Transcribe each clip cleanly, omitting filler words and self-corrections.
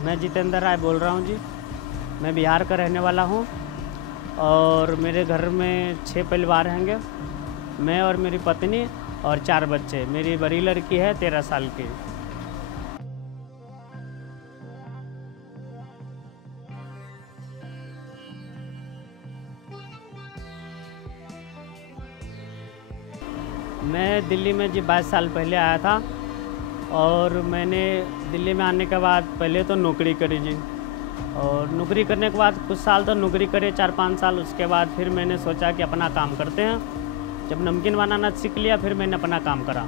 मैं जितेंद्र राय बोल रहा हूँ जी। मैं बिहार का रहने वाला हूँ और मेरे घर में 6 परिवार हैंगे। मैं और मेरी पत्नी और 4 बच्चे। मेरी बड़ी लड़की है 13 साल की। मैं दिल्ली में जी 22 साल पहले आया था और मैंने दिल्ली में आने के बाद पहले तो नौकरी करी जी, और नौकरी करने के बाद कुछ साल तो नौकरी करे 4-5 साल। उसके बाद फिर मैंने सोचा कि अपना काम करते हैं। जब नमकीन बनाना सीख लिया फिर मैंने अपना काम करा।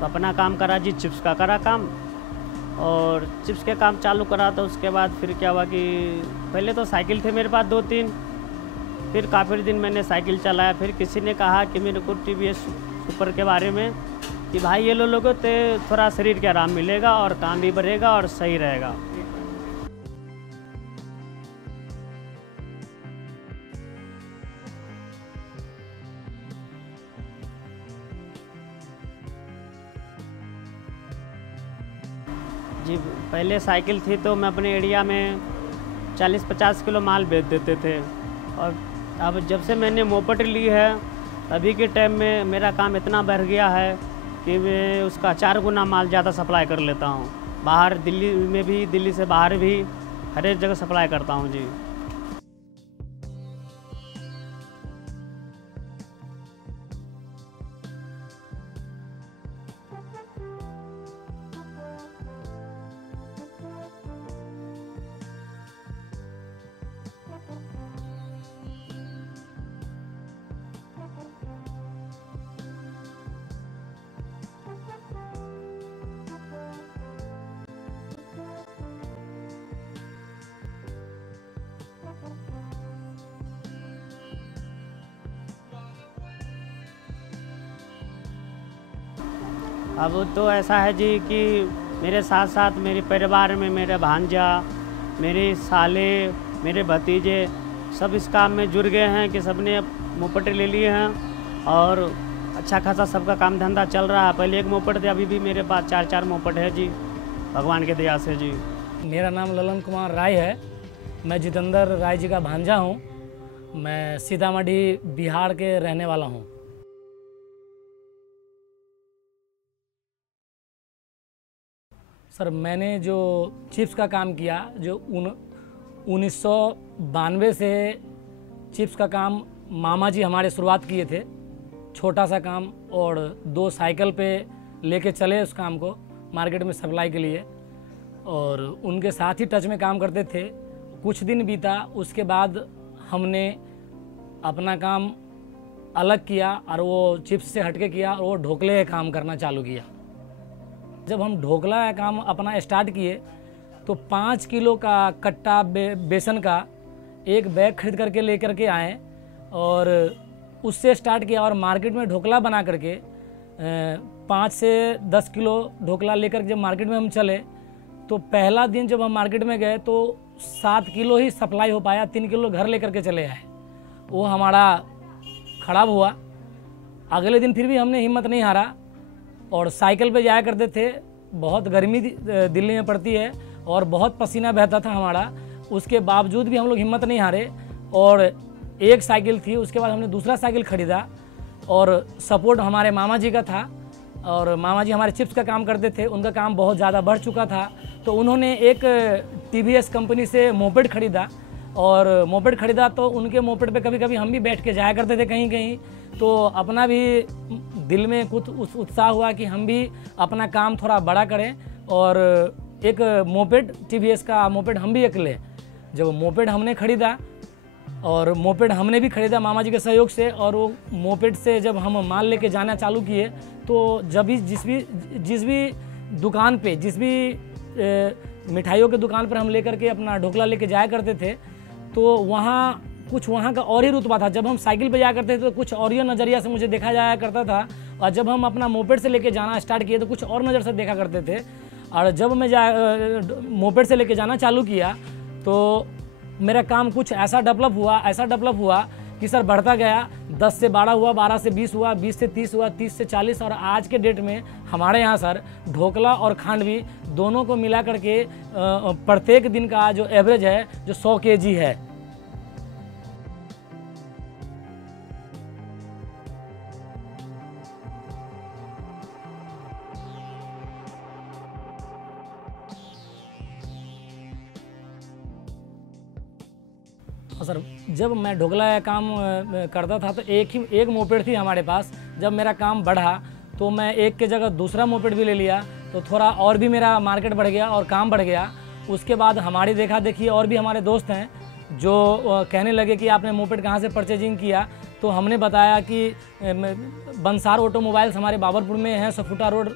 तो अपना काम करा जी, चिप्स का करा काम, और चिप्स के काम चालू करा। तो उसके बाद फिर क्या हुआ कि पहले तो साइकिल थे मेरे पास 2-3, फिर काफ़ी दिन मैंने साइकिल चलाया। फिर किसी ने कहा कि मेरे को TVS सुपर के बारे में कि भाई ये लोगों तो थोड़ा शरीर के आराम मिलेगा और काम भी बढ़ेगा और सही रहेगा। जी पहले साइकिल थी तो मैं अपने एरिया में 40-50 किलो माल बेच देते थे, और अब जब से मैंने मोपेड ली है अभी के टाइम में मेरा काम इतना बढ़ गया है कि मैं उसका 4 गुना माल ज़्यादा सप्लाई कर लेता हूँ। बाहर दिल्ली में भी, दिल्ली से बाहर भी, हर एक जगह सप्लाई करता हूँ जी। अब तो ऐसा है जी कि मेरे साथ साथ मेरे परिवार में मेरे भांजा, मेरे साले, मेरे भतीजे सब इस काम में जुड़ गए हैं कि सबने मोपेड ले लिए हैं और अच्छा खासा सबका काम धंधा चल रहा है। पहले एक मोपेड थे, अभी भी मेरे पास 4-4 मोपेड है जी, भगवान के दया से जी। मेरा नाम ललन कुमार राय है। मैं जितेंद्र राय जी का भांजा हूँ। मैं सीतामढ़ी बिहार के रहने वाला हूँ। सर मैंने जो चिप्स का काम किया, जो 1992 से चिप्स का काम मामा जी हमारे शुरुआत किए थे, छोटा सा काम, और 2 साइकिल पे लेके चले उस काम को मार्केट में सप्लाई के लिए, और उनके साथ ही टच में काम करते थे। कुछ दिन बीता, उसके बाद हमने अपना काम अलग किया और वो चिप्स से हटके किया और वो ढोकले का काम करना चालू किया। जब हम ढोकला का काम अपना स्टार्ट किए तो 5 किलो का कट्टा बेसन का एक बैग खरीद करके लेकर के आए और उससे स्टार्ट किया, और मार्केट में ढोकला बना करके 5 से 10 किलो ढोकला लेकर जब मार्केट में हम चले तो पहला दिन जब हम मार्केट में गए तो 7 किलो ही सप्लाई हो पाया, 3 किलो घर लेकर के चले आए। वो हमारा खराब हुआ। अगले दिन फिर भी हमने हिम्मत नहीं हारा और साइकिल पे जाया करते थे। बहुत गर्मी दिल्ली में पड़ती है और बहुत पसीना बहता था हमारा, उसके बावजूद भी हम लोग हिम्मत नहीं हारे। और एक साइकिल थी, उसके बाद हमने दूसरा साइकिल खरीदा और सपोर्ट हमारे मामा जी का था, और मामा जी हमारे चिप्स का काम करते थे। उनका काम बहुत ज़्यादा बढ़ चुका था तो उन्होंने एक TVS कंपनी से मोपेड खरीदा, और मोपेड खरीदा तो उनके मोपेड पे कभी कभी हम भी बैठ के जाया करते थे कहीं कहीं। तो अपना भी दिल में कुछ उत्साह हुआ कि हम भी अपना काम थोड़ा बड़ा करें और एक मोपेड, TVS का मोपेड हम भी एक लें। जब मोपेड हमने खरीदा, और मोपेड हमने भी खरीदा मामा जी के सहयोग से, और वो मोपेड से जब हम माल लेके जाना चालू किए तो जब भी जिस भी दुकान पे, जिस भी मिठाइयों के दुकान पर हम लेकर के अपना ढोकला लेके जाया करते थे तो वहाँ कुछ वहाँ का और ही रुतबा था। जब हम साइकिल पे जाया करते थे तो कुछ और ही नज़रिया से मुझे देखा जाया करता था, और जब हम अपना मोपेड से लेके जाना स्टार्ट किए तो कुछ और नज़र से देखा करते थे। और जब मैं मोपेड से लेके जाना चालू किया तो मेरा काम कुछ ऐसा डेवलप हुआ कि सर बढ़ता गया। 10 से 12 हुआ, 12 से 20 हुआ, 20 से 30 हुआ, 30 से 40। और आज के डेट में हमारे यहाँ सर ढोकला और खांडवी दोनों को मिला करके प्रत्येक दिन का जो एवरेज है जो 100 kg है। और सर जब मैं ढोकला का काम करता था तो एक मोपेड थी हमारे पास। जब मेरा काम बढ़ा तो मैं एक के जगह दूसरा मोपेड भी ले लिया, तो थोड़ा और भी मेरा मार्केट बढ़ गया और काम बढ़ गया। उसके बाद हमारी देखा देखी और भी हमारे दोस्त हैं जो कहने लगे कि आपने मोपेड कहाँ से परचेजिंग किया। तो हमने बताया कि बंसार ऑटोमोबाइल्स हमारे बाबरपुर में है, सफुटा रोड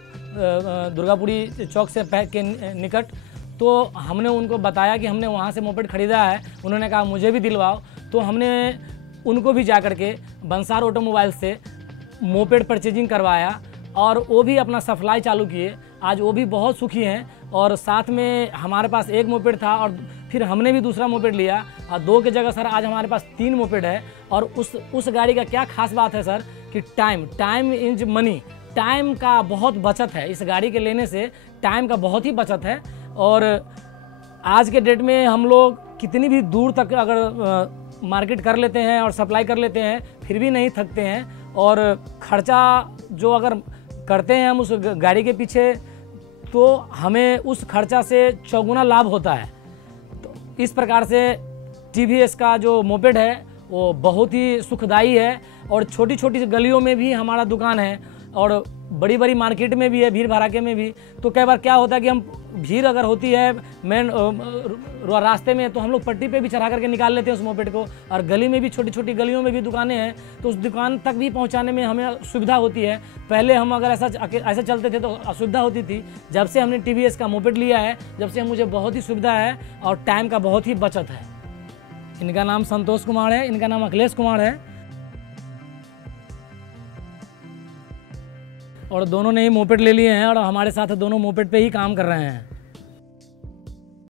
दुर्गापुरी चौक से के निकट। तो हमने उनको बताया कि हमने वहाँ से मोपेड ख़रीदा है। उन्होंने कहा मुझे भी दिलवाओ। तो हमने उनको भी जा कर के बंसार ऑटोमोबाइल से मोपेड परचेजिंग करवाया और वो भी अपना सप्लाई चालू किए। आज वो भी बहुत सुखी हैं। और साथ में हमारे पास एक मोपेड था और फिर हमने भी दूसरा मोपेड लिया और 2 की जगह सर आज हमारे पास 3 मोपेड है। और उस गाड़ी का क्या खास बात है सर कि टाइम इज मनी, टाइम का बहुत बचत है। इस गाड़ी के लेने से टाइम का बहुत ही बचत है। और आज के डेट में हम लोग कितनी भी दूर तक अगर मार्केट कर लेते हैं और सप्लाई कर लेते हैं फिर भी नहीं थकते हैं। और खर्चा जो अगर करते हैं हम उस गाड़ी के पीछे तो हमें उस खर्चा से चौगुना लाभ होता है। तो इस प्रकार से TVS का जो मोपेड है वो बहुत ही सुखदाई है। और छोटी छोटी गलियों में भी हमारा दुकान है और बड़ी बड़ी मार्केट में भी है, भीड़ भड़ाके में भी। तो कई बार क्या होता है कि हम भीड़ अगर होती है मेन रास्ते में तो हम लोग पट्टी पे भी चढ़ा करके निकाल लेते हैं उस मोपेड को। और गली में भी छोटी छोटी गलियों में भी दुकानें हैं तो उस दुकान तक भी पहुंचाने में हमें सुविधा होती है। पहले हम अगर ऐसा चलते थे तो असुविधा होती थी। जब से हमने TVS का मोपेड लिया है जब से मुझे बहुत ही सुविधा है और टाइम का बहुत ही बचत है। इनका नाम संतोष कुमार है, इनका नाम अखिलेश कुमार है और दोनों ने ही मोपेड ले लिए हैं और हमारे साथ दोनों मोपेड पे ही काम कर रहे हैं।